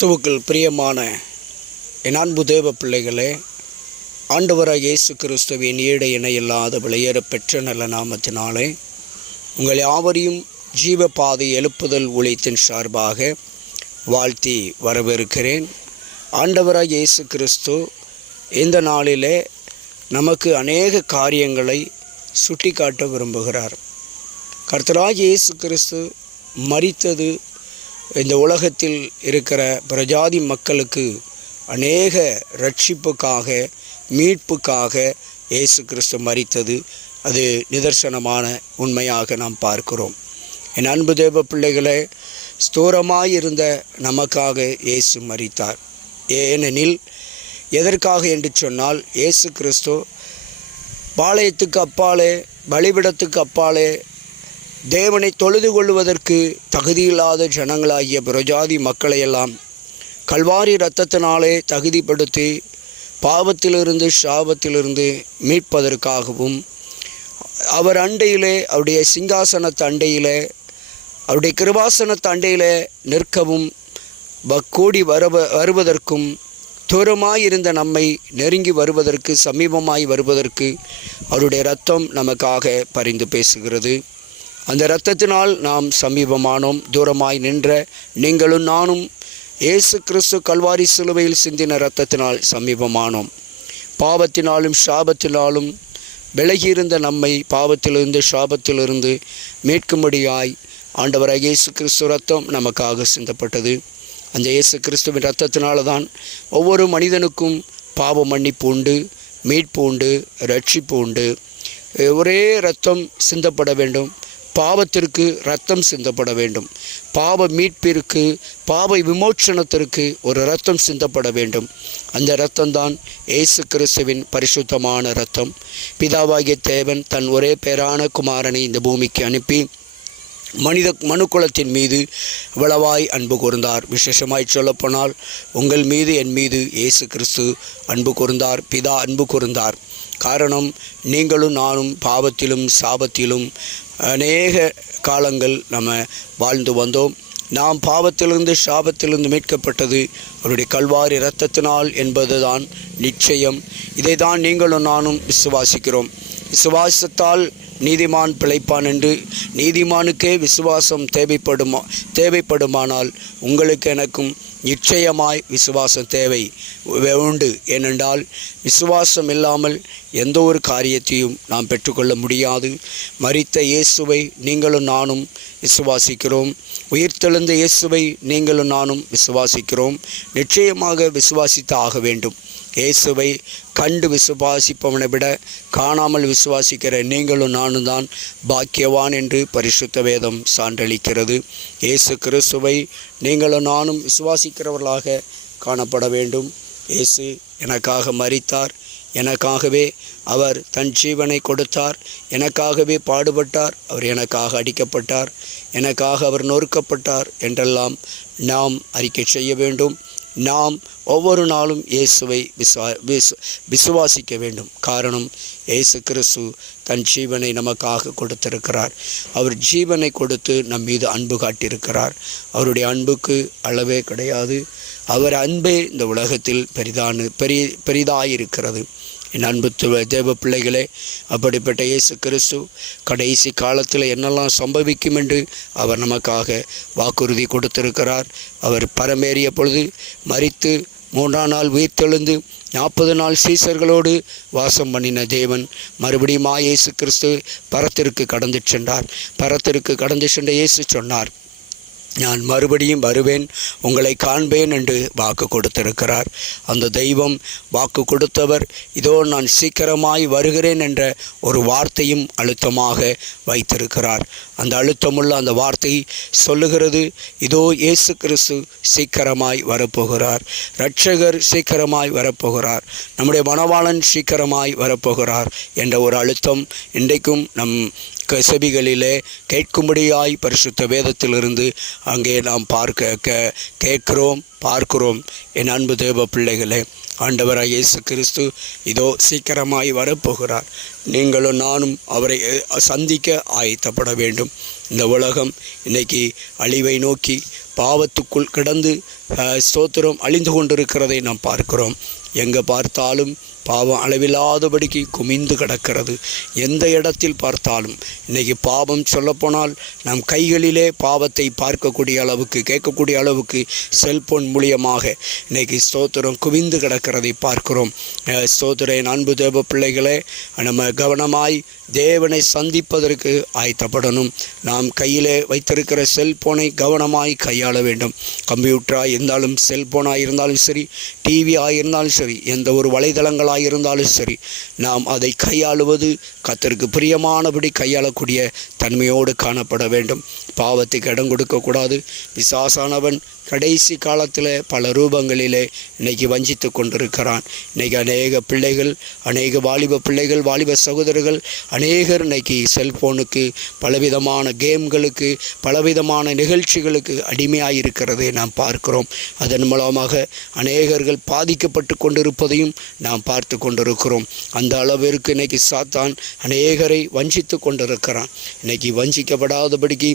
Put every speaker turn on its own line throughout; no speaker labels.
கிறிஸ்துவுக்குள் பிரியமான என் அன்பு தேவ பிள்ளைகளே ஆண்டவராக இயேசு கிறிஸ்துவின் ஈடு இணையில்லாத விளையேற பெற்ற நல்ல நாமத்தினாலே உங்கள் யாவரையும் ஜீவ பாதை எழுப்புதல் ஊழியத்தின் சார்பாக வாழ்த்தி வரவேற்கிறேன். ஆண்டவராக இயேசு கிறிஸ்து இந்த நாளிலே நமக்கு அநேக காரியங்களை சுட்டிக்காட்ட விரும்புகிறார். கர்த்தராக இயேசு கிறிஸ்து மறித்தது இந்த உலகத்தில் இருக்கிற பிரஜாதி மக்களுக்கு அநேக ரட்சிப்புக்காக மீட்புக்காக இயேசு கிறிஸ்து மறித்தது. அது நிதர்சனமான உண்மையாக நாம் பார்க்கிறோம். என் அன்பு தேவ பிள்ளைகளே ஸ்தூரமாயிருந்த நமக்காக இயேசு மறித்தார் ஏனெனில் எதற்காக என்று சொன்னால் இயேசு கிறிஸ்து பாளையத்துக்கு அப்பாலே பலிபிடத்துக்கு அப்பாலே தேவனை தொழுது கொள்வதற்கு தகுதியில்லாத ஜனங்களாகிய பிரஜாதி மக்களையெல்லாம் கல்வாரி இரத்தத்தினாலே தகுதிப்படுத்தி பாவத்திலிருந்து சாபத்திலிருந்து மீட்பதற்காகவும் அவர் அண்டையிலே அவருடைய சிங்காசனத்து அண்டையிலே அவருடைய கிருபாசனத்து அண்டையிலே நிற்கவும் வ- கூடி வருவ வருவதற்கும் தூரமாயிருந்த நம்மை நெருங்கி வருவதற்கு சமீபமாய் வருவதற்கு அவருடைய ரத்தம் நமக்காக பரிந்து பேசுகிறது. அந்த இரத்தத்தினால் நாம் சமீபமானோம். தூரமாய் நின்ற நீங்களும் நானும் இயேசு கிறிஸ்து கல்வாரி சிலுவையில் சிந்தின இரத்தத்தினால் சமீபமானோம். பாவத்தினாலும் சாபத்தினாலும் விலகியிருந்த நம்மை பாவத்திலிருந்து சாபத்திலிருந்து மீட்கும்படியாய் ஆண்டவராக இயேசு கிறிஸ்து ரத்தம் நமக்காக சிந்தப்பட்டது. அந்த இயேசு கிறிஸ்துவின் ரத்தத்தினால தான் ஒவ்வொரு மனிதனுக்கும் பாவ மன்னிப்பு உண்டு மீட்பு உண்டு ரட்சிப்பு உண்டு. ஒரே ரத்தம் சிந்தப்பட வேண்டும். பாவத்திற்கு ரத்தம் சிந்தப்பட வேண்டும். பாவ மீட்பிற்கு பாவ விமோச்சனத்திற்கு ஒரு ரத்தம் சிந்தப்பட வேண்டும். அந்த இரத்தம்தான் இயேசு கிறிஸ்துவின் பரிசுத்தமான ரத்தம் பிதாவாகிய தேவன் தன் ஒரே பேரான குமாரனை இந்த பூமிக்கு அனுப்பி மனித மனுக்குலத்தின் மீது இவ்வளவாய் அன்பு கூர்ந்தார். விசேஷமாய் சொல்லப்போனால் உங்கள் மீது என் மீது இயேசு கிறிஸ்து அன்பு கூர்ந்தார் பிதா அன்பு கூர்ந்தார். காரணம் நீங்களும் நானும் பாவத்திலும் சாபத்திலும் அநேக காலங்கள் நம்ம வாழ்ந்து வந்தோம். நாம் பாவத்திலிருந்து சாபத்திலிருந்து மீட்கப்பட்டது அவருடைய கல்வாரி இரத்தத்தினால் என்பதுதான் நிச்சயம். இதை தான் நீங்களும் நானும் விசுவாசிக்கிறோம். விசுவாசத்தால் நீதிமான் பிழைப்பான் என்று நீதிமானுக்கே விசுவாசம் தேவைப்படுமா தேவைப்படுமானால் உங்களுக்கு எனக்கும் நிச்சயமாய் விசுவாசம் தேவை உண்டு. ஏனென்றால் விசுவாசம் இல்லாமல் எந்த ஒரு காரியத்தையும் நாம் பெற்றுக்கொள்ள முடியாது. மறித்த இயேசுவை நீங்களும் நானும் விசுவாசிக்கிறோம். உயிர்த்தெழுந்த இயேசுவை நீங்களும் நானும் விசுவாசிக்கிறோம். நிச்சயமாக விசுவாசித்து ஆக வேண்டும். இயேசுவை கண்டு விசுவாசிப்பவனை விட காணாமல் விசுவாசிக்கிற நீங்களும் நானும் தான் பாக்கியவான் என்று பரிசுத்த வேதம் சான்றளிக்கிறது. இயேசு கிறிஸ்துவை நீங்களும் நானும் விசுவாசிக்கிறவர்களாக காணப்பட வேண்டும். இயேசு எனக்காக மறித்தார் எனக்காகவே அவர் தன் ஜீவனை கொடுத்தார். எனக்காகவே பாடுபட்டார். அவர் எனக்காக அடிக்கப்பட்டார். எனக்காக அவர் நொறுக்கப்பட்டார் என்றெல்லாம் நாம் அறிக்கை செய்ய வேண்டும். நாம் ஒவ்வொரு நாளும் இயேசுவை விசுவா விசு விசுவாசிக்க வேண்டும். காரணம் இயேசு கிறிஸ்து தன் ஜீவனை நமக்காக கொடுத்திருக்கிறார். அவர் ஜீவனை கொடுத்து நம் மீது அன்பு காட்டியிருக்கிறார். அவருடைய அன்புக்கு அளவே கிடையாது. அவர் அன்பே இந்த உலகத்தில் பெரிதான பெரிய பெரிதாயிருக்கிறது. என் அன்பு தேவ பிள்ளைகளே அப்படிப்பட்ட இயேசு கிறிஸ்து கடைசி காலத்தில் என்னெல்லாம் சம்பவிக்கும் என்று அவர் நமக்காக வாக்குறுதி கொடுத்திருக்கிறார். அவர் பரமேறிய பொழுது மறித்து மூன்றாம் நாள் உயிர்த்தெழுந்து நாற்பது நாள் சீசர்களோடு வாசம் பண்ணின தேவன் மறுபடியும் இயேசு கிறிஸ்து பரத்திற்கு கடந்து சென்றார். பரத்திற்கு கடந்து சென்ற இயேசு சொன்னார் நான் மறுபடியும் வருவேன் உங்களை காண்பேன் என்று வாக்கு கொடுத்திருக்கிறார். அந்த தெய்வம் வாக்கு கொடுத்தவர் இதோ நான் சீக்கிரமாய் வருகிறேன் என்ற ஒரு வார்த்தையும் அழுத்தமாக வைத்திருக்கிறார். அந்த அழுத்தமுள்ள அந்த வார்த்தை சொல்லுகிறது இதோ இயேசு கிறிஸ்து சீக்கிரமாய் வரப்போகிறார். இரட்சகர் சீக்கிரமாய் வரப்போகிறார். நம்முடைய மணவாளன் சீக்கிரமாய் வரப்போகிறார் என்ற ஒரு அழுத்தம் இன்றைக்கும் நம் செவிகளிலே கேட்கும்படியாய் பரிசுத்த வேதத்திலிருந்து அங்கே நாம் பார்க்க கே- கேட்கிறோம் பார்க்கிறோம். என் அன்பு தேவ பிள்ளைகளே ஆண்டவராக இயேசு கிறிஸ்து இதோ சீக்கிரமாய் வரப்போகிறார். நீங்களும் நானும் அவரை சந்திக்க ஆயத்தப்பட வேண்டும். இந்த உலகம் இன்னைக்கு அழிவை நோக்கி பாவத்துக்குள் கிடந்து ஸ்தோத்திரம் அழிந்து கொண்டிருக்கிறதை நாம் பார்க்கிறோம். எங்கே பார்த்தாலும் பாவம் அளவில்லாதபடிக்கு குமிந்து கிடக்கிறது. எந்த இடத்தில் பார்த்தாலும் இன்றைக்கி பாவம் சொல்லப்போனால் நம் கைகளிலே பாவத்தை பார்க்கக்கூடிய அளவுக்கு கேட்கக்கூடிய அளவுக்கு செல்போன் மூலியமாக இன்றைக்கி ஸ்தோத்திரம் குவிந்து கிடக்கிறதை பார்க்கிறோம். ஸ்தோத்திரன் அன்பு தேவ பிள்ளைகளே நம்ம கவனமாய் தேவனை சந்திப்பதற்கு ஆயத்தப்படணும். நாம் கையிலே வைத்திருக்கிற செல்போனை கவனமாய் கையாள வேண்டும். கம்ப்யூட்டராக இருந்தாலும் செல்போனாக இருந்தாலும் சரி டிவியாக இருந்தாலும் சரி எந்த ஒரு வலைதளங்களாக இருந்தாலும் சரி நாம் அதை கையாளுவது கத்தருக்கு பிரியமானபடி கையாளக்கூடிய தன்மையோடு காணப்பட வேண்டும். பாவத்துக்கு இடம் கொடுக்கக்கூடாது. விசாசானவன் கடைசி காலத்தில் பல ரூபங்களிலே இன்னைக்கு வஞ்சித்து கொண்டிருக்கிறான். இன்னைக்கு அநேக பிள்ளைகள் அநேக வாலிப பிள்ளைகள் வாலிப சகோதரர்கள் அநேகர் இன்னைக்கு செல்ஃபோனுக்கு பலவிதமான கேம்களுக்கு பலவிதமான நிகழ்ச்சிகளுக்கு அடிமையாக இருக்கிறதை நாம் பார்க்கிறோம். அதன் மூலமாக அநேகர்கள் பாதிக்கப்பட்டு கொண்டிருப்பதையும் நாம் பார்த்து கொண்டிருக்கிறோம். அந்த அளவிற்கு இன்றைக்கி சாத்தான் அநேகரை வஞ்சித்து கொண்டிருக்கிறான். இன்னைக்கு வஞ்சிக்கப்படாதபடிக்கு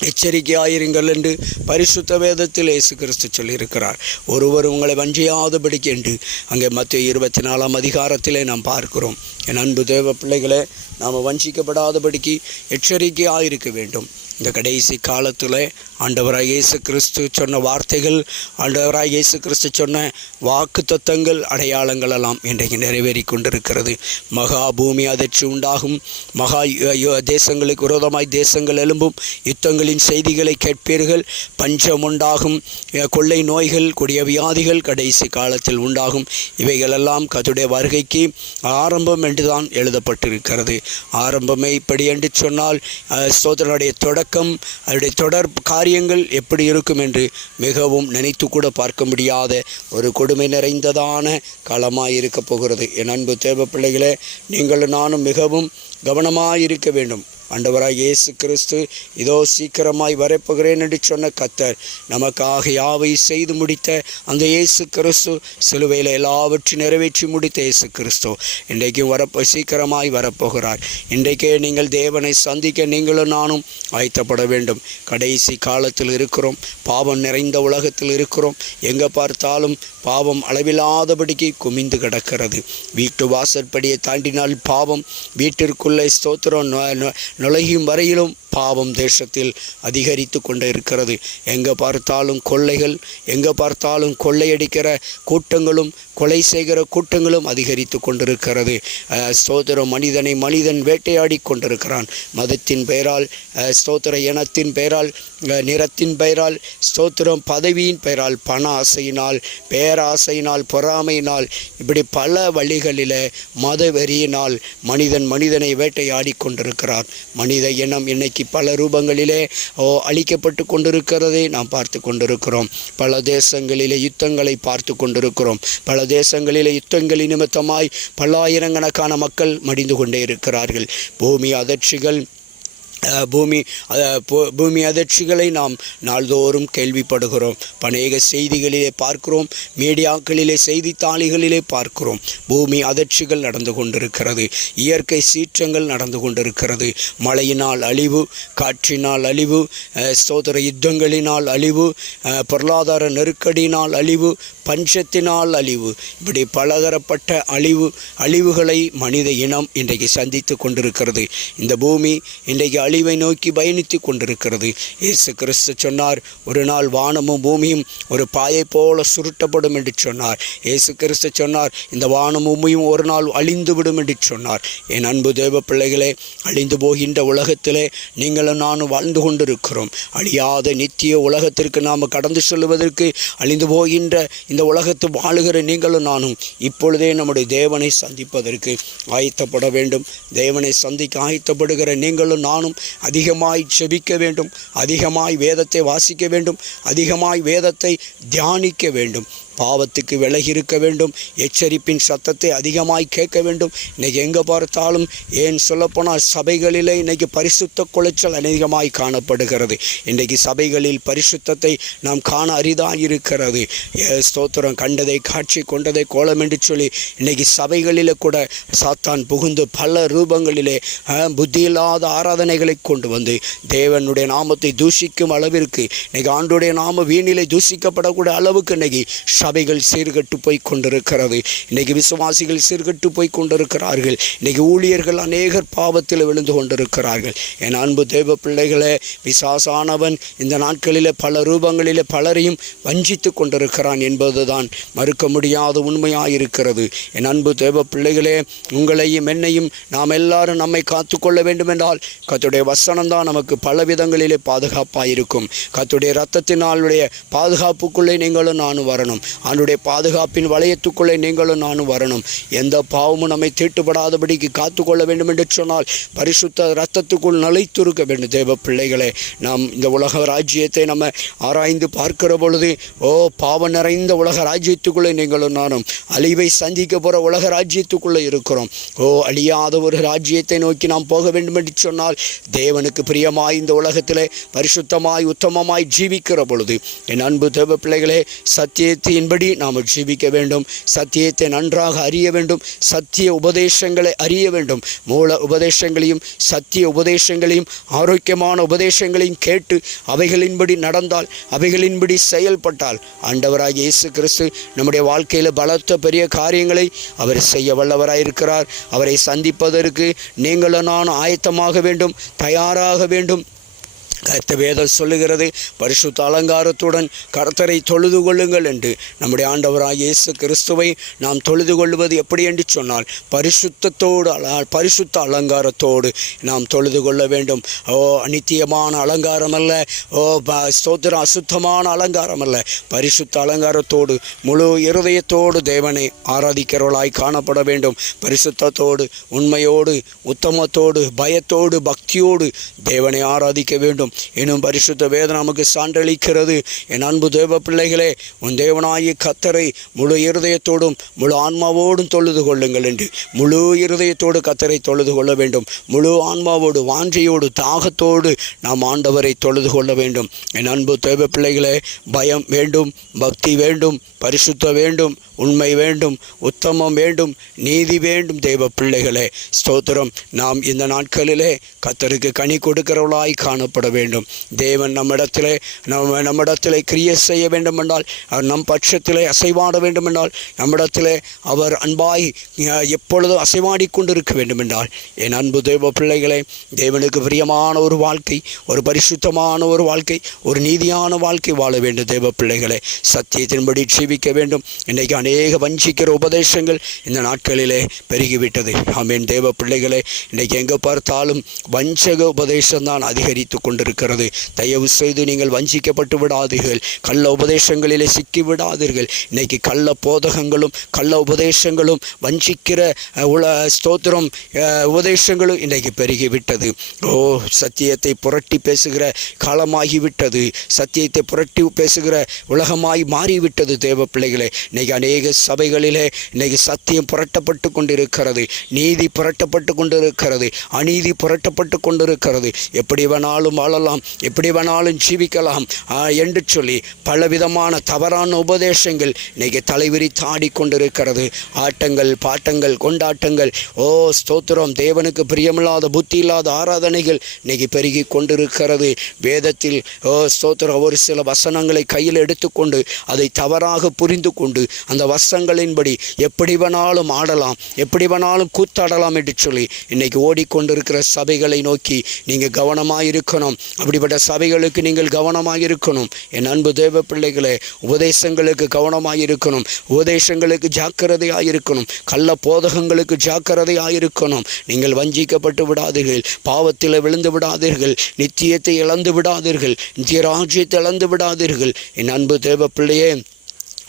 எச்சரிக்கையாயிருங்கள் என்று பரிசுத்த வேதத்தில் இயேசு கிறிஸ்து சொல்லியிருக்கிறார். ஒருவர் உங்களை வஞ்சியாதபடிக்கு என்று அங்கே மத்திய இருபத்தி நாலாம் அதிகாரத்திலே நாம் பார்க்கிறோம். என் அன்பு தேவ பிள்ளைகளே நாம் வஞ்சிக்கப்படாதபடிக்கு எச்சரிக்கையாக இருக்க வேண்டும். இந்த கடைசி காலத்தில் ஆண்டவராக இயேசு கிறிஸ்து சொன்ன வார்த்தைகள் ஆண்டவராக இயேசு கிறிஸ்து சொன்ன வாக்கு தத்தங்கள் அடையாளங்கள் எல்லாம் இன்றைக்கு நிறைவேறி கொண்டிருக்கிறது. மகா பூமி அதிர்ச்சி உண்டாகும். மகா யு- தேசங்களுக்கு விரோதமாய் தேசங்கள் எழும்பும். யுத்தங்களின் செய்திகளை கேட்பீர்கள். பஞ்சம் உண்டாகும். கொள்ளை நோய்கள் கொடிய வியாதிகள் கடைசி காலத்தில் உண்டாகும். இவைகளெல்லாம் கதுடைய வருகைக்கு ஆரம்பம் என்றுதான் எழுதப்பட்டிருக்கிறது. ஆரம்பமே இப்படி என்று சொன்னால் சோதனுடைய தொடக்க தொடக்கம் அதனுடைய தொடர் காரியங்கள் எப்படி இருக்கும் என்று மிகவும் நினைத்து கூட பார்க்க முடியாத ஒரு கொடுமை நிறைந்ததான காலமாக இருக்க போகிறது. என் அன்பு தேவ பிள்ளைகளே நீங்களும் நானும் மிகவும் கவனமாக இருக்க வேண்டும். ஆண்டவராய் இயேசு கிறிஸ்து இதோ சீக்கிரமாய் வரப்போகிறேன் என்று சொன்ன கத்தர் நமக்காக யாவை செய்து முடித்த அந்த இயேசு கிறிஸ்து சிலுவையில் எல்லாவற்றையும் நிறைவேற்றி முடித்த இயேசு கிறிஸ்து இன்றைக்கும் வரப்போ சீக்கிரமாய் வரப்போகிறார். இன்றைக்கே நீங்கள் தேவனை சந்திக்க நீங்களும் நானும் ஆயத்தப்பட வேண்டும். கடைசி காலத்தில் இருக்கிறோம் பாவம் நிறைந்த உலகத்தில் இருக்கிறோம். எங்கே பார்த்தாலும் பாவம் அளவில்லாதபடிக்கு குமிந்து கிடக்கிறது. வீட்டு வாசற்படியை தாண்டினால் பாவம் வீட்டிற்குள்ளே ஸ்தோத்திரம் நுழையும் வரையிலும் பாவம் தேசத்தில் அதிகரித்து கொண்டு இருக்கிறது எங்கே பார்த்தாலும் கொள்ளைகள் எங்கே பார்த்தாலும் கொள்ளையடிக்கிற கூட்டங்களும் கொலை செய்கிற கூட்டங்களும் அதிகரித்து கொண்டிருக்கிறது. ஸ்தோத்திர மனிதனை மனிதன் வேட்டையாடி கொண்டிருக்கிறான். மதத்தின் பெயரால் ஸ்தோத்திர இனத்தின் பெயரால் நிறத்தின் பெயரால் ஸ்தோத்திரம் பதவியின் பெயரால் பண ஆசையினால் பேராசையினால் பொறாமையினால் இப்படி பல வழிகளில் மத வெறியினால் மனிதன் மனிதனை வேட்டையாடி கொண்டிருக்கிறார். மனித இனம் இன்னைக்கு பல ரூபங்களிலே ஓ அழிக்கப்பட்டு கொண்டிருக்கிறதை நாம் பார்த்து கொண்டிருக்கிறோம். பல தேசங்களிலே யுத்தங்களை பார்த்து கொண்டிருக்கிறோம். பல தேசங்களிலே யுத்தங்களின் நிமித்தமாய் பல்லாயிரக்கணக்கான மக்கள் மடிந்து கொண்டே இருக்கிறார்கள். பூமி அதிர்ச்சிகள் பூமி பூமி அதிர்ச்சிகளை நாம் நாள்தோறும் கேள்விப்படுகிறோம். அநேக செய்திகளிலே பார்க்கிறோம் மீடியாக்களிலே செய்தித்தாளிகளிலே பார்க்கிறோம். பூமி அதிர்ச்சிகள் நடந்து கொண்டிருக்கிறது. இயற்கை சீற்றங்கள் நடந்து கொண்டிருக்கிறது. மழையினால் அழிவு காற்றினால் அழிவு சோதர யுத்தங்களினால் அழிவு பொருளாதார நெருக்கடியினால் அழிவு பஞ்சத்தினால் அழிவு. இப்படி பலதரப்பட்ட அழிவு அழிவுகளை மனித இனம் இன்றைக்கு சந்தித்து கொண்டிருக்கிறது. இந்த பூமி இன்றைக்கு அழி அழிவை நோக்கி பயணித்து கொண்டிருக்கிறது. இயேசு கிறிஸ்து சொன்னார் ஒரு நாள் வானமும் பூமியும் ஒரு பாயை போல சுருட்டப்படும் என்று சொன்னார். இயேசு கிறிஸ்து சொன்னார் இந்த வானமும் பூமியும் ஒரு நாள் அழிந்துவிடும் என்று சொன்னார். என் அன்பு தேவ பிள்ளைகளே அழிந்து போகின்ற உலகத்திலே நீங்களும் நானும் வாழ்ந்து கொண்டிருக்கிறோம். அழியாத நித்திய உலகத்திற்கு நாம் கடந்து செல்வதற்கு அழிந்து போகின்ற இந்த உலகத்து வாழுகிற நீங்களும் நானும் இப்பொழுதே நம்முடைய தேவனை சந்திப்பதற்கு ஆயத்தப்பட வேண்டும். தேவனை சந்திக்க ஆயத்தப்படுகிற நீங்களும் நானும் அதிகமாய் செபிக்க வேண்டும். அதிகமாய் வேதத்தை வாசிக்க வேண்டும். அதிகமாய் வேதத்தை தியானிக்க வேண்டும். பாவத்துக்கு விலகி இருக்க வேண்டும். எச்சரிப்பின் சத்தத்தை அதிகமாய் கேட்க வேண்டும். இன்றைக்கி எங்கே பார்த்தாலும் ஏன் சொல்லப்போனால் சபைகளிலே இன்றைக்கி பரிசுத்த குலைச்சல் அதிகமாய் காணப்படுகிறது. இன்றைக்கு சபைகளில் பரிசுத்தத்தை நாம் காண அரிதாக இருக்கிறது. ஸ்தோத்திரம். கண்டதை காட்சி கொண்டதை கோலம் என்று சொல்லி இன்றைக்கி சபைகளில் கூட சாத்தான் புகுந்து பல ரூபங்களிலே புத்தியில்லாத ஆராதனைகளை கொண்டு வந்து தேவனுடைய நாமத்தை தூஷிக்கும் அளவிற்கு இன்றைக்கி ஆண்டுடைய நாம வீணிலை தூஷிக்கப்படக்கூடிய அளவுக்கு இன்னைக்கு சபைகள் சீர்கட்டு போய் கொண்டிருக்கிறது. இன்றைக்கு விசுவாசிகள் சீர்கட்டு போய் கொண்டிருக்கிறார்கள். இன்றைக்கு ஊழியர்கள் அநேகர் பாவத்தில் விழுந்து கொண்டிருக்கிறார்கள். என் அன்பு தேவ பிள்ளைகளே விசாசானவன் இந்த நாட்களில் பல ரூபங்களில் பலரையும் வஞ்சித்து கொண்டிருக்கிறான் என்பதுதான் மறுக்க முடியாத உண்மையாயிருக்கிறது. என் அன்பு தேவ பிள்ளைகளே உங்களையும் என்னையும் நாம் எல்லாரும் நம்மை காத்துக்கொள்ள வேண்டும் என்றால் கத்துடைய வசனம் தான் நமக்கு பல விதங்களிலே பாதுகாப்பாக இருக்கும் கத்துடைய ரத்தத்தினாலுடைய பாதுகாப்புக்குள்ளே நீங்களும் நானும் வரணும். அவனுடைய பாதுகாப்பின் வளையத்துக்குள்ளே நீங்களும் நானும் வரணும். எந்த பாவமும் நம்மை தீட்டுப்படாதபடிக்கு காத்துக்கொள்ள வேண்டும் என்று சொன்னால் பரிசுத்த ரத்தத்துக்குள் நிலைத்திருக்க வேண்டும். தேவ பிள்ளைகளே நாம் இந்த உலக ராஜ்யத்தை நம்ம ஆராய்ந்து பார்க்கிற பொழுது ஓ பாவம் நிறைந்த உலக ராஜ்யத்துக்குள்ளே நீங்களும் நானும் அழிவை சந்திக்க போகிற உலக ராஜ்யத்துக்குள்ளே இருக்கிறோம். ஓ அழியாத ஒரு ராஜ்யத்தை நோக்கி நாம் போக வேண்டும் என்று சொன்னால் தேவனுக்கு பிரியமாய் இந்த உலகத்திலே பரிசுத்தமாய் உத்தமமாய் ஜீவிக்கிற பொழுது என் அன்பு தேவ பிள்ளைகளே அதன்படி நாம் ஜீவிக்க வேண்டும். சத்தியத்தை நன்றாக அறிய வேண்டும். சத்திய உபதேசங்களை அறிய வேண்டும். மூல உபதேசங்களையும் சத்திய உபதேசங்களையும் ஆரோக்கியமான உபதேசங்களையும் கேட்டு அவைகளின்படி நடந்தால் அவைகளின்படி செயல்பட்டால் ஆண்டவராக இயேசு கிறிஸ்து நம்முடைய வாழ்க்கையில் பலத்த பெரிய காரியங்களை அவர் செய்ய வல்லவராயிருக்கிறார். அவரை சந்திப்பதற்கு நீங்களும் நான் ஆயத்தமாக வேண்டும். தயாராக வேண்டும். கருத்த வேதம் சொல்லுகிறது பரிசுத்த அலங்காரத்துடன் கர்த்தரை தொழுது கொள்ளுங்கள் என்று. நம்முடைய ஆண்டவராக இயேசு கிறிஸ்துவை நாம் தொழுது கொள்வது எப்படி என்று சொன்னால் பரிசுத்தத்தோடு அல பரிசுத்த அலங்காரத்தோடு நாம் தொழுது கொள்ள வேண்டும். ஓ அநித்தியமான அலங்காரம் அல்ல. ஓ ப- ஸ்தோத்திரம் அசுத்தமான அலங்காரம் அல்ல. பரிசுத்த அலங்காரத்தோடு முழு இருதயத்தோடு தேவனை ஆராதிக்கிறவளாய் காணப்பட வேண்டும். பரிசுத்தத்தோடு உண்மையோடு உத்தமத்தோடு பயத்தோடு பக்தியோடு தேவனை ஆராதிக்க வேண்டும். எனும் பரிசுத்த வேதம் நமக்கு சான்றளிக்கிறது. என் அன்பு தேவ பிள்ளைகளே உன் தேவனாயி கத்தரை முழு இருதயத்தோடும் முழு ஆன்மாவோடும் தொழுது கொள்ளுங்கள் என்று முழு இருதயத்தோடு கத்தரை தொழுது கொள்ள வேண்டும். முழு ஆன்மாவோடு வாஞ்சையோடு தாகத்தோடு நாம் ஆண்டவரை தொழுது கொள்ள வேண்டும். என் அன்பு தேவ பிள்ளைகளே பயம் வேண்டும் பக்தி வேண்டும் பரிசுத்த வேண்டும் உண்மை வேண்டும் உத்தமம் வேண்டும் நீதி வேண்டும் தேவ பிள்ளைகளே. ஸ்தோத்திரம். நாம் இந்த நாட்களிலே கத்தருக்கு கனி கொடுக்கிறவளாய் காணப்பட வேண்டும் வேண்டும். தேவன் நம்மிடத்திலே நம்ம நம்மிடத்திலே கிரியை செய்ய வேண்டும் என்றால் அவர் நம் பட்சத்திலே அசைவாட வேண்டும் என்றால் நம்மிடத்திலே அவர் அன்பாய் எப்பொழுதும் அசைவாடி கொண்டிருக்க வேண்டும் என்றால் என் அன்பு தேவ பிள்ளைகளே தேவனுக்கு பிரியமான ஒரு வாழ்க்கை ஒரு பரிசுத்தமான ஒரு வாழ்க்கை ஒரு நீதியான வாழ்க்கை வாழ வேண்டும் தேவ பிள்ளைகளே. சத்தியத்தின்படி ஜீவிக்க வேண்டும். இன்றைக்கு அநேக வஞ்சிக்கிற உபதேசங்கள் இந்த நாட்களிலே பெருகிவிட்டது. ஆமேன். தேவ பிள்ளைகளே இன்றைக்கு எங்கே பார்த்தாலும் வஞ்சக உபதேசம் தான் அதிகரித்து இருக்கிறது. தயவு செய்து நீங்கள் வஞ்சிக்கப்பட்டு விடாதீர்கள். கள்ள உபதேசங்களிலே சிக்கி விடாதீர்கள். இன்னைக்கு கள்ள போதகங்களும் கள்ள உபதேசங்களும் வஞ்சிக்கிற உல ஸ்தோத்திரம் உபதேசங்களும் இன்றைக்கு பெருகிவிட்டது. ஓ சத்தியத்தை புரட்டி பேசுகிற காலமாகிவிட்டது. சத்தியத்தை புரட்டி பேசுகிற உலகமாய் மாறிவிட்டது தேவ பிள்ளைகளே. இன்னைக்கு அநேக சபைகளிலே இன்னைக்கு சத்தியம் புரட்டப்பட்டு கொண்டிருக்கிறது. நீதி புரட்டப்பட்டு கொண்டிருக்கிறது. அநீதி புரட்டப்பட்டு கொண்டிருக்கிறது. எப்படி வேணாலும் வாழலாம் எப்படி வேணாலும் ஜீவிக்கலாம். என்று சொல்லி பலவிதமான தவறான உபதேசங்கள் இன்னைக்கு தலைவிரித்து ஆடிக்கொண்டிருக்கிறது ஆட்டங்கள் பாட்டங்கள் கொண்டாட்டங்கள். ஓ ஸ்தோத்திரம். தேவனுக்கு பிரியமில்லாத புத்தி இல்லாத ஆராதனைகள் இன்னைக்கு பெருகி கொண்டிருக்கிறது. வேதத்தில் ஓ ஸ்தோத்திரம். ஒரு சில வசனங்களை கையில் எடுத்துக்கொண்டு அதை தவறாக புரிந்து கொண்டு அந்த வசங்களின்படி எப்படி வேணாலும் ஆடலாம் எப்படி வேணாலும் கூத்தாடலாம் என்று சொல்லி இன்னைக்கு ஓடிக்கொண்டிருக்கிற சபைகளை நோக்கி நீங்கள் கவனமாக இருக்கணும் அப்படிப்பட்ட சபைகளுக்கு நீங்கள் கவனமாக இருக்கணும் என் அன்பு தேவ பிள்ளைகளே உபதேசங்களுக்கு கவனமாக இருக்கணும் உபதேசங்களுக்கு ஜாக்கிரதையாக இருக்கணும் கள்ள போதகங்களுக்கு ஜாக்கிரதையாக இருக்கணும் நீங்கள் வஞ்சிக்கப்பட்டு விடாதீர்கள். பாவத்தில் விழுந்து விடாதீர்கள். நித்தியத்தை இழந்து விடாதீர்கள். நித்திய ராஜ்யத்தை இழந்து விடாதீர்கள். என் அன்பு தேவ பிள்ளையே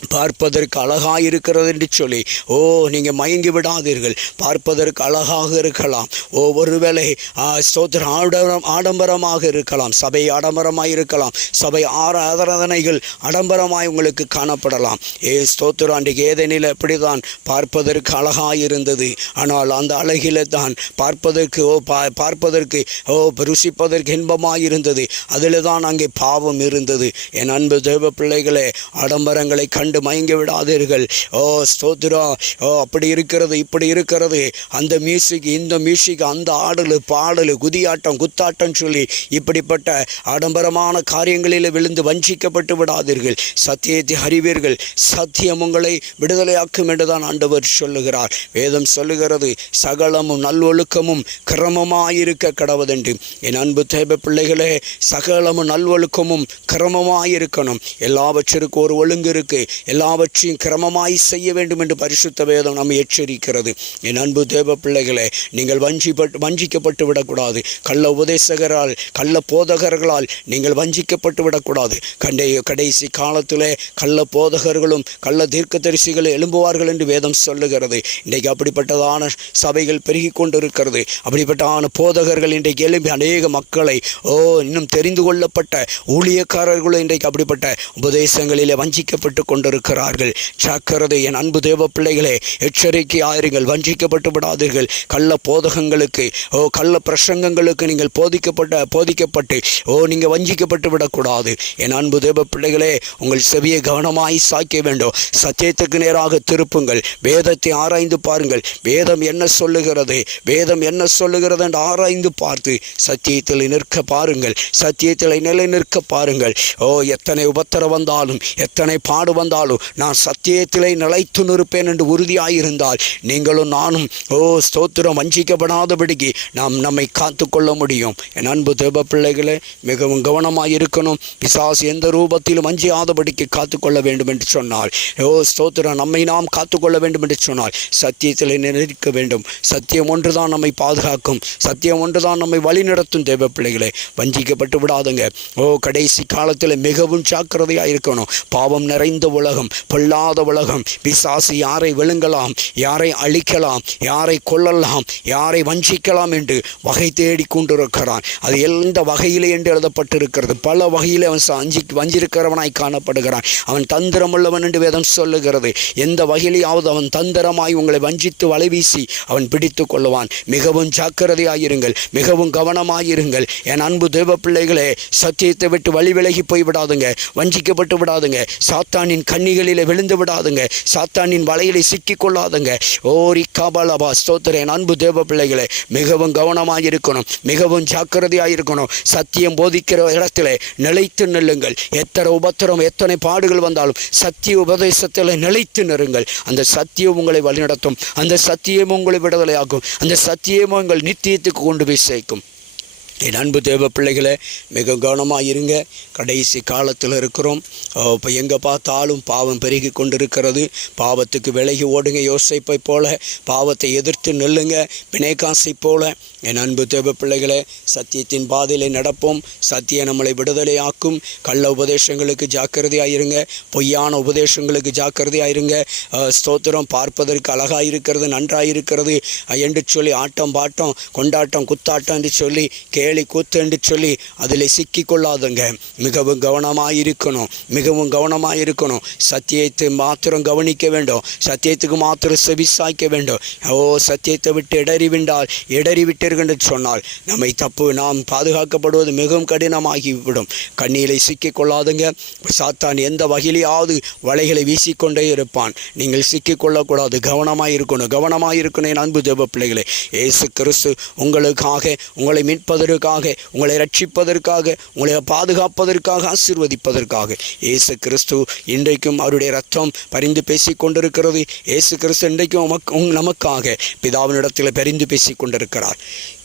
பார்ப்பதற்கு அழகாக இருக்கிறது என்று சொல்லி ஓ நீங்கள் மயங்கி விடாதீர்கள். பார்ப்பதற்கு அழகாக இருக்கலாம். ஓ ஒருவேளை ஆ, ஸ்தோத்திரம் ஆடம்பரம் ஆடம்பரமாக இருக்கலாம். சபை ஆடம்பரமாக இருக்கலாம். சபை ஆராதனைகள் ஆடம்பரமாய் உங்களுக்கு காணப்படலாம். ஏ ஸ்தோத்திரம் அன்றைக்கு ஏதெனில் எப்படிதான் பார்ப்பதற்கு அழகாக இருந்தது. ஆனால் அந்த அழகில தான் பார்ப்பதற்கு ஓ பா பார்ப்பதற்கு ஓ ருசிப்பதற்கு இன்பமாக இருந்தது. அதில் தான் அங்கே பாவம் இருந்தது. என் அன்பு தேவ பிள்ளைகளே ஆடம்பரங்களை கண் கண்டு மயங்கி விடாதீர்கள். ஓ ஸ்தோத்ரா. ஓ அப்படி இருக்கிறது இப்படி இருக்கிறது. அந்த மியூசிக் இந்த மியூசிக் அந்த ஆடலு பாடலு குதியாட்டம் குத்தாட்டம் சொல்லி இப்படிப்பட்ட ஆடம்பரமான காரியங்களில் விழுந்து வஞ்சிக்கப்பட்டு விடாதீர்கள். சத்தியத்தை அறிவீர்கள். சத்தியம் உங்களை விடுதலையாக்கும் என்றுதான் ஆண்டவர் சொல்லுகிறார். வேதம் சொல்லுகிறது சகலமும் நல்வொழுக்கமும் கிரமமாயிருக்க கடவுதென்று என் அன்பு தேவ பிள்ளைகளே சகலமும் நல்வொழுக்கமும் கிரமமாயிருக்கணும். எல்லாவற்றிற்கும் ஒரு ஒழுங்கு இருக்கு. எல்லாவற்றையும் கிரமமாய் செய்ய வேண்டும் என்று பரிசுத்த வேதம் நம்மை எச்சரிக்கிறது. என் அன்பு தேவ பிள்ளைகளே நீங்கள் வஞ்சிப்பட்டு வஞ்சிக்கப்பட்டு விடக்கூடாது. கள்ள உபதேசகரால் கள்ள போதகர்களால் நீங்கள் வஞ்சிக்கப்பட்டு விடக்கூடாது. கண்டே கடைசி காலத்திலே கள்ள போதகர்களும் கள்ள தீர்க்கதரிசிகள் எழும்புவார்கள் என்று வேதம் சொல்லுகிறது. இன்றைக்கு அப்படிப்பட்டதான சபைகள் பெருகி கொண்டிருக்கிறது. அப்படிப்பட்டான போதகர்கள் இன்றைக்கு எழும்பி அநேக மக்களை ஓ இன்னும் தெரிந்து கொள்ளப்பட்ட ஊழியக்காரர்களும் இன்றைக்கு அப்படிப்பட்ட உபதேசங்களிலே வஞ்சிக்கப்பட்டு கொண்டிருக்கிறார்கள். ஜாக்கிரதை என் அன்பு தேவ பிள்ளைகளே எச்சரிக்கை ஆயிருங்கள் வஞ்சிக்கப்பட்டு விடாதீர்கள். கள்ள போதகங்களுக்கு ஓ கள்ள பிரசங்கங்களுக்கு நீங்கள் போதிக்கப்பட்ட போதிக்கப்பட்டு ஓ நீங்கள் வஞ்சிக்கப்பட்டு விடக்கூடாது. என் அன்பு தேவ பிள்ளைகளே உங்கள் செவியை கவனமாய் சாய்க்க வேண்டும். சத்தியத்துக்கு நேராக திருப்புங்கள். வேதத்தை ஆராய்ந்து பாருங்கள். வேதம் என்ன சொல்லுகிறது? வேதம் என்ன சொல்லுகிறது என்று ஆராய்ந்து பார்த்து சத்தியத்தில் நிற்க பாருங்கள். சத்தியத்தில் நிலை நிற்க பாருங்கள். ஓ எத்தனை உபத்திரம் வந்தாலும் எத்தனை பாடு வந்தாலும் நான் சத்தியத்திலே நிலைத்து நிற்பேன் என்று உறுதியாயிருந்தால் நீங்களும் நானும் ஓ ஸ்தோத்திரம் வஞ்சிக்கப்படாதபடிக்கு நாம் நம்மை காத்து கொள்ள முடியும். என் அன்பு தேவ பிள்ளைகளே மிகவும் கவனமாக இருக்கணும் பிசாசு எந்த ரூபத்திலும் வஞ்சியாதபடிக்கு காத்துக்கொள்ள வேண்டும் என்று சொன்னால் ஓ ஸ்தோத்திரம் நம்மை நாம் காத்துக்கொள்ள வேண்டும் என்று சொன்னால் சத்தியத்தில் நிலைக்க வேண்டும். சத்தியம் ஒன்றுதான் நம்மை பாதுகாக்கும். சத்தியம் ஒன்றுதான் நம்மை வழிநடத்தும் தேவ பிள்ளைகளே வஞ்சிக்கப்பட்டு விடாதுங்க. ஓ கடைசி காலத்தில் மிகவும் ஜாக்கிரதையாக இருக்கணும் பாவம் நிறைந்த உலகம் பொல்லாத உலகம். பிசாசு யாரை விழுங்கலாம் யாரை அழிக்கலாம் யாரை கொல்லலாம் யாரை வஞ்சிக்கலாம் என்று வகை தேடி கொண்டிருக்கிறான். அது எந்த வகையிலே என்று எழுதப்பட்டிருக்கிறது. பல வகையில் அவன் அஞ்சி வஞ்சிருக்கிறவனாய் காணப்படுகிறான். அவன் தந்திரமுள்ளவன் என்று வேதம் சொல்லுகிறது. எந்த வகையிலேயாவது அவன் தந்திரமாய் உங்களை வஞ்சித்து வலைவீசி அவன் பிடித்து கொள்ளுவான். மிகவும் ஜாக்கிரதையாயிருங்கள் மிகவும் கவனமாயிருங்கள். என் அன்பு தேவ பிள்ளைகளே சத்தியத்தை விட்டு வழி விலகி போய் விடாதுங்க வஞ்சிக்கப்பட்டு விடாதுங்க. சாத்தானின் கண்ணிகளில் விழுந்து விடாதுங்க. சாத்தானின் வலையிலே சிக்கி கொள்ளாதுங்க. ஓரி காபாலபா ஸ்தோத்திரன். அன்பு தேவ பிள்ளைகளை மிகவும் கவனமாக இருக்கணும் மிகவும் ஜாக்கிரதையாக இருக்கணும் சத்தியம் போதிக்கிற இடத்துல நிலைத்து நில்லுங்கள். எத்தனை உபத்திரம் எத்தனை பாடுகள் வந்தாலும் சத்திய உபதேசத்தில் நிலைத்து நிறுங்கள். அந்த சத்தியம் உங்களை வழிநடத்தும். அந்த சத்தியம் உங்களை விடுதலையாக்கும். அந்த சத்தியமும் உங்கள் நித்தியத்துக்கு கொண்டு போய் சேர்க்கும். என் அன்பு தேவ பிள்ளைகளை மிக கவனமாக இருங்க கடைசி காலத்தில் இருக்கிறோம். இப்போ எங்கே பார்த்தாலும் பாவம் பெருகி கொண்டிருக்கிறது. பாவத்துக்கு விலகி ஓடுங்க யோசிப்பை போல. பாவத்தை எதிர்த்து நில்லுங்க. வினைக்காசை போல. என் அன்பு தேவ பிள்ளைகளே சத்தியத்தின் பாதையில் நடப்போம். சத்திய நம்மளை விடுதலையாக்கும். கள்ள உபதேசங்களுக்கு ஜாக்கிரதையாயிருங்க. பொய்யான உபதேசங்களுக்கு ஜாக்கிரதையாயிருங்க. ஸ்தோத்திரம் பார்ப்பதற்கு அழகாக இருக்கிறது நன்றாக இருக்கிறது என்று சொல்லி ஆட்டம் பாட்டம் கொண்டாட்டம் குத்தாட்டம் என்று சொல்லி கேலி கூத்து என்று சொல்லி அதில் சிக்கி கொள்ளாதுங்க மிகவும் கவனமாக இருக்கணும் மிகவும் கவனமாக இருக்கணும் சத்தியத்தை மாத்திரம் கவனிக்க வேண்டும். சத்தியத்துக்கு மாத்திரம் செவிசாய்க்க வேண்டும். ஓ சத்தியத்தை விட்டு இடறிவிண்டால் இடறிவிட்டு என்று சொன்னால் நம்மை தப்பு நாம் பாதுகாக்கப்படுவது மிகவும் கடினமாகிவிடும். கண்ணியிலே சிக்கிக் கொள்ளாதுங்க. சாத்தான் எந்த வகையிலேயாவது வலைகளை வீசிக்கொண்டே இருப்பான். நீங்கள் சிக்கிக் கொள்ளக்கூடாது. கவனமாக இருக்கணும். கவனமாக இருக்கணும் என் அன்பு ஜெப பிள்ளைகளே. இயேசு கிறிஸ்து உங்களுக்காக உங்களை மீட்பதற்காக உங்களை ரட்சிப்பதற்காக உங்களை பாதுகாப்பதற்காக ஆசீர்வதிப்பதற்காக. இயேசு கிறிஸ்து இன்றைக்கும் அவருடைய ரத்தம் பரிந்து பேசிக்கொண்டிருக்கிறது இயேசு கிறிஸ்து இன்றைக்கும் உங் நமக்காக பிதாவினிடத்தில் பரிந்து பேசிக் கொண்டிருக்கிறார்.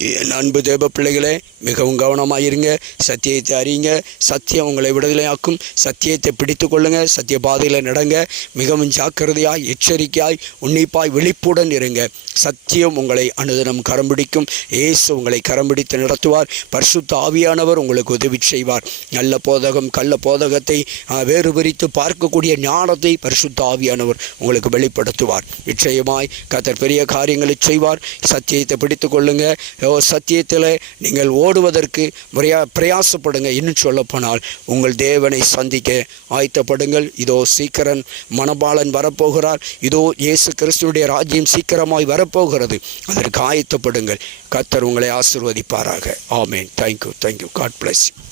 என் அன்பு தேவ பிள்ளைகளே மிகவும் கவனமாயிருங்க சத்தியத்தை அறியுங்க சத்தியம் உங்களை விடுதலையாக்கும் சத்தியத்தை பிடித்து கொள்ளுங்க சத்திய பாதையில் நடங்க மிகவும் ஜாக்கிரதையாய் எச்சரிக்கையாய் உன்னிப்பாய் விழிப்புடன் இருங்க. சத்தியம் உங்களை அனுதினம் கரம் பிடிக்கும் இயேசு உங்களை கரம் பிடித்து நடத்துவார் பரிசுத்த ஆவியானவர் உங்களுக்கு உதவி செய்வார். நல்ல போதகம் கள்ள போதகத்தை வேறு பிரித்து பார்க்கக்கூடிய ஞானத்தை பரிசுத்த ஆவியானவர் உங்களுக்கு வெளிப்படுத்துவார். நிச்சயமாய் கத்தர் பெரிய காரியங்களை செய்வார் சத்தியத்தை பிடித்து கொள்ளுங்கள் சத்தியத்தில் நீங்கள் ஓடுவதற்கு முறையா பிரயாசப்படுங்க. இன்னும் சொல்லப்போனால் உங்கள் தேவனை சந்திக்க ஆயத்தப்படுங்கள். இதோ சீக்கிரன் மணபாலன் வரப்போகிறார். இதோ இயேசு கிறிஸ்துடைய ராஜ்யம் சீக்கிரமாய் வரப்போகிறது. அதற்கு ஆயத்தப்படுங்கள். கத்தர் உங்களை ஆசிர்வதிப்பாராக. ஆமேன். Thank you thank you God bless you